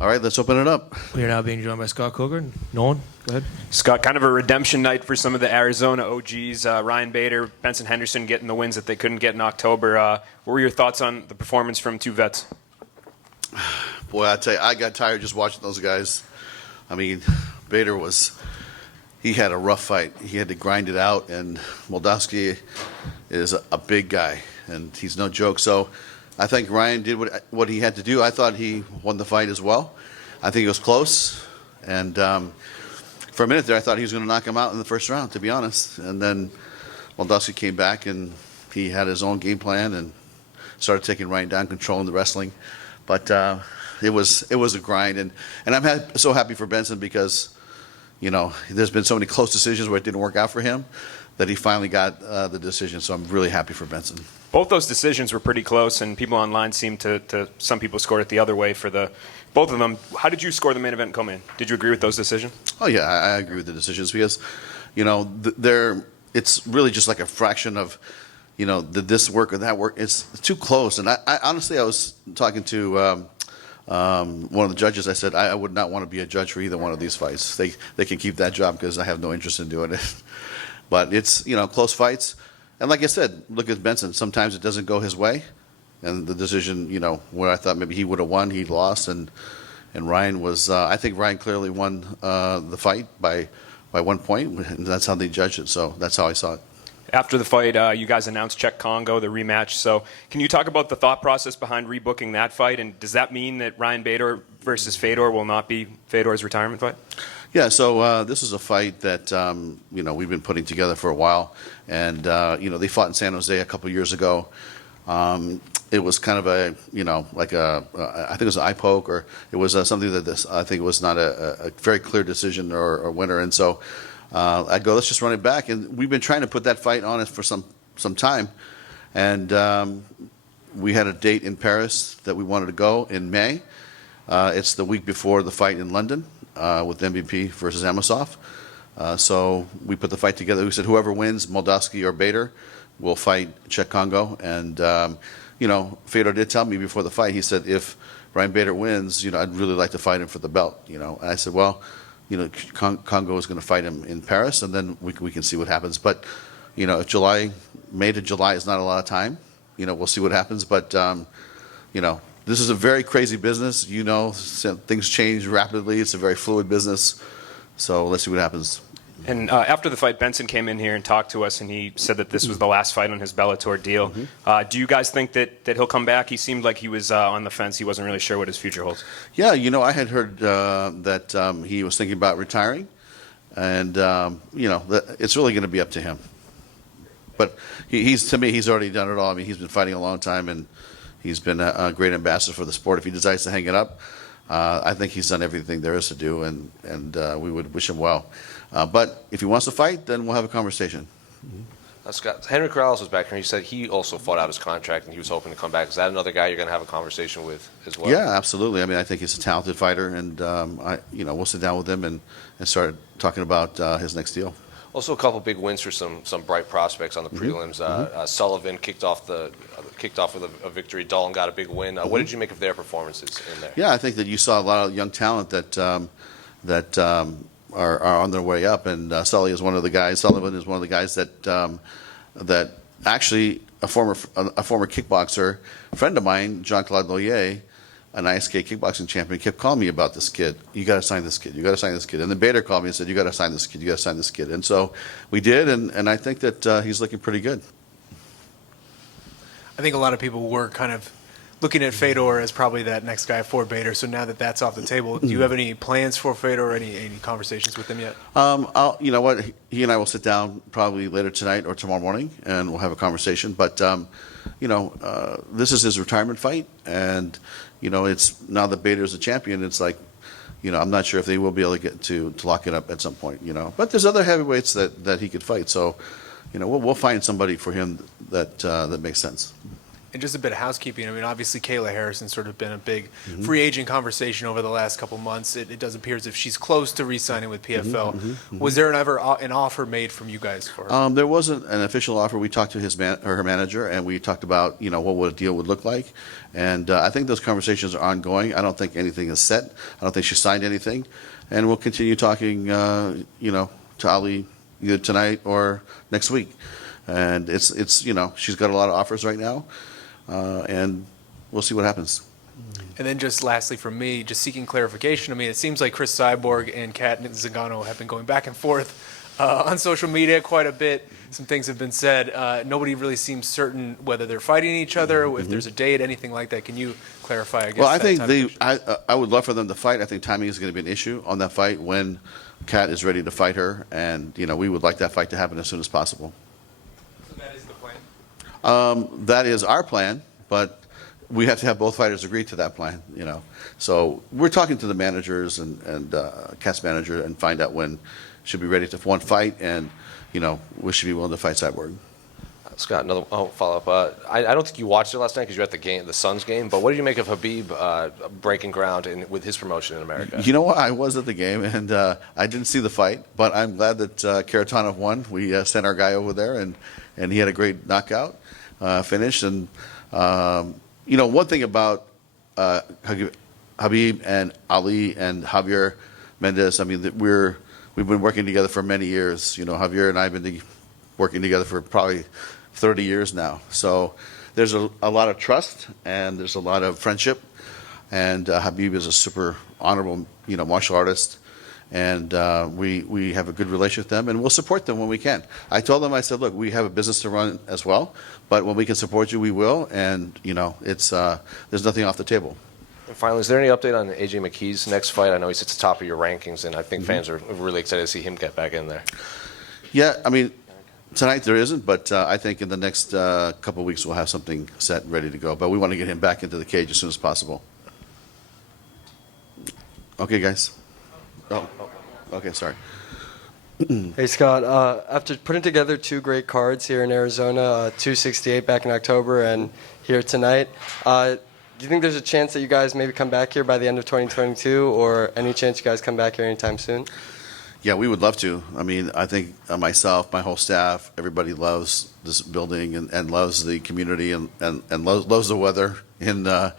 All right, let's open it up. We are now being joined by Scott Coker. Nolan, go ahead. Scott, kind of a redemption night for some of the Arizona OGs. Ryan Bader, Benson Henderson getting the wins that they couldn't get in October. What were your thoughts on the performance from two vets? Boy, I tell you, I got tired just watching those guys. I mean, Bader he had a rough fight. He had to grind it out, and Moldavsky is a big guy, and he's no joke. So I think Ryan did what he had to do. I thought he won the fight as well. I think it was close, and for a minute there, I thought he was going to knock him out in the first round, to be honest. And then Moldavsky came back, and he had his own game plan and started taking Ryan down, controlling the wrestling. But it was a grind, and I'm so happy for Benson because, you know, there's been so many close decisions where it didn't work out for him that he finally got the decision. So I'm really happy for Benson. Both those decisions were pretty close, and people online seem to some people scored it the other way for both of them. How did you score the main event and co-main? Did you agree with those decisions? Oh yeah, I agree with the decisions because, you know, it's really just like a fraction of, you know, did this work or that work? It's too close. And I honestly, I was talking to one of the judges. I said I would not want to be a judge for either one of these fights. They can keep that job because I have no interest in doing it. But it's, you know, close fights. And like I said, look at Benson. Sometimes it doesn't go his way. And the decision, you know, where I thought maybe he would have won, he lost. And Ryan was, I think Ryan clearly won the fight by 1 point. And that's how they judged it. So that's how I saw it. After the fight, you guys announced Czech Congo, the rematch. So can you talk about the thought process behind rebooking that fight? And does that mean that Ryan Bader versus Fedor will not be Fedor's retirement fight? Yeah, so this is a fight that, you know, we've been putting together for a while. And, you know, they fought in San Jose a couple years ago. It was kind of a, you know, like I think it was an eye poke, or it was something that I think it was not a very clear decision or winner. And so I go, let's just run it back. And we've been trying to put that fight on it for some time. And we had a date in Paris that we wanted to go in May. It's the week before the fight in London with MVP versus Amosov. So we put the fight together. We said whoever wins, Moldavsky or Bader, will fight Czech Congo. And, you know, Fedor did tell me before the fight, he said, if Ryan Bader wins, you know, I'd really like to fight him for the belt, you know. And I said, well, you know, Congo is going to fight him in Paris, and then we can see what happens. But, you know, if May to July is not a lot of time, you know, we'll see what happens. But, you know, this is a very crazy business. You know, things change rapidly. It's a very fluid business. So let's see what happens. And after the fight, Benson came in here and talked to us, and he said that this was the last fight on his Bellator deal. Mm-hmm. Do you guys think that he'll come back? He seemed like he was on the fence. He wasn't really sure what his future holds. Yeah, you know, I had heard that he was thinking about retiring. And, you know, it's really going to be up to him. But to me, he's already done it all. I mean, he's been fighting a long time, and he's been a great ambassador for the sport. If he decides to hang it up, I think he's done everything there is to do, and we would wish him well. But if he wants to fight, then we'll have a conversation. Scott, Henry Corrales was back here. He said he also fought out his contract, and he was hoping to come back. Is that another guy you're going to have a conversation with as well? Yeah, absolutely. I mean, I think he's a talented fighter, and you know, we'll sit down with him and start talking about his next deal. Also, a couple big wins for some bright prospects on the prelims. Sullivan kicked off with a victory. Dolan got a big win. What did you make of their performances in there? Yeah, I think that you saw a lot of young talent that are on their way up, and Sullivan is one of the guys that actually a former kickboxer friend of mine, Jean-Claude Loyer, an ISK kickboxing champion, kept calling me about this kid. You got to sign this kid. You got to sign this kid. And then Bader called me and said, you got to sign this kid. You got to sign this kid. And so we did, and I think that he's looking pretty good. I think a lot of people were kind of looking at Fedor as probably that next guy for Bader. So now that that's off the table, do you have any plans for Fedor? Any conversations with him yet? You know what? He and I will sit down probably later tonight or tomorrow morning, and we'll have a conversation. But you know, this is his retirement fight, and you know, it's now that Bader is a champion. It's like, you know, I'm not sure if they will be able to get to lock it up at some point. You know, but there's other heavyweights that he could fight. So, you know, we'll find somebody for him that makes sense. And just a bit of housekeeping. I mean, obviously, Kayla Harrison sort of been a big free agent conversation over the last couple months. It does appear as if she's close to re-signing with PFL. Was there ever an offer made from you guys for her? There wasn't an official offer. We talked to her manager, and we talked about what a deal would look like. And I think those conversations are ongoing. I don't think anything is set. I don't think she signed anything, and we'll continue talking. To Ali either tonight or next week. And it's she's got a lot of offers right now, and we'll see what happens. And then just lastly from me, just seeking clarification. I mean, it seems like Chris Cyborg and Kat Zagano have been going back and forth on social media quite a bit. Some things have been said. Nobody really seems certain whether they're fighting each other, if there's a date, anything like that. Can you clarify, I guess? Well, I think I would love for them to fight. I think timing is going to be an issue on that fight when Kat is ready to fight her, and we would like that fight to happen as soon as possible. So that is the plan? That is our plan, but we have to have both fighters agree to that plan. So we're talking to the managers and Kat's manager and find out when she'll be ready to one fight, and we should be willing to fight Cyborg. Scott, another follow-up. I don't think you watched it last night because you were at the Suns game, but what did you make of Habib breaking ground with his promotion in America? You know what? I was at the game, and I didn't see the fight, but I'm glad that Karatanov won. We sent our guy over there, and he had a great knockout finish. And, one thing about Habib and Ali and Javier Mendez, I mean, we've been working together for many years. Javier and I have been working together for probably 30 years now. So there's a lot of trust, and there's a lot of friendship. And Habib is a super honorable, martial artist. And we have a good relationship with them, and we'll support them when we can. I told them, I said, look, we have a business to run as well, but when we can support you, we will. And, it's there's nothing off the table. And finally, is there any update on AJ Mckees' next fight? I know he's at the top of your rankings, and I think fans are really excited to see him get back in there. Yeah, I mean, tonight there isn't, but I think in the next couple of weeks we'll have something set and ready to go. But we want to get him back into the cage as soon as possible. Okay, guys. Oh, okay, sorry. Hey, Scott. After putting together two great cards here in Arizona, 268 back in October and here tonight, do you think there's a chance that you guys maybe come back here by the end of 2022, or any chance you guys come back here anytime soon? Yeah, we would love to. I mean, I think myself, my whole staff, everybody loves this building and loves the community and loves the weather in the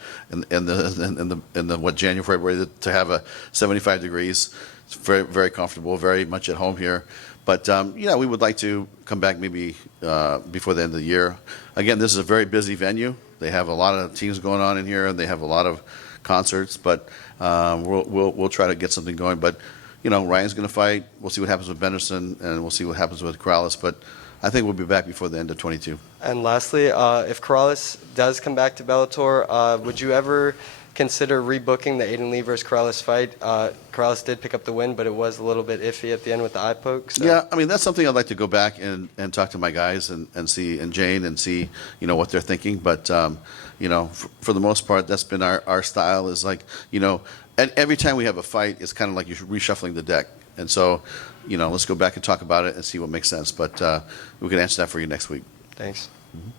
January, February, to have a 75 degrees. It's very, very comfortable, very much at home here. But we would like to come back maybe before the end of the year. Again, this is a very busy venue. They have a lot of teams going on in here, and they have a lot of concerts. But we'll try to get something going. But Ryan's going to fight. We'll see what happens with Benderson, and we'll see what happens with Corrales. But I think we'll be back before the end of 22. And lastly, if Corrales does come back to Bellator, would you ever consider rebooking the Aiden Lee versus Corrales fight? Corrales did pick up the win, but it was a little bit iffy at the end with the eye poke. So. Yeah, I mean, that's something I'd like to go back and talk to my guys and see, and Jane, and see, what they're thinking. But, for the most part, that's been our style, is like, and every time we have a fight, it's kind of like you're reshuffling the deck. And so, let's go back and talk about it and see what makes sense. But we can answer that for you next week. Thanks. Mm-hmm.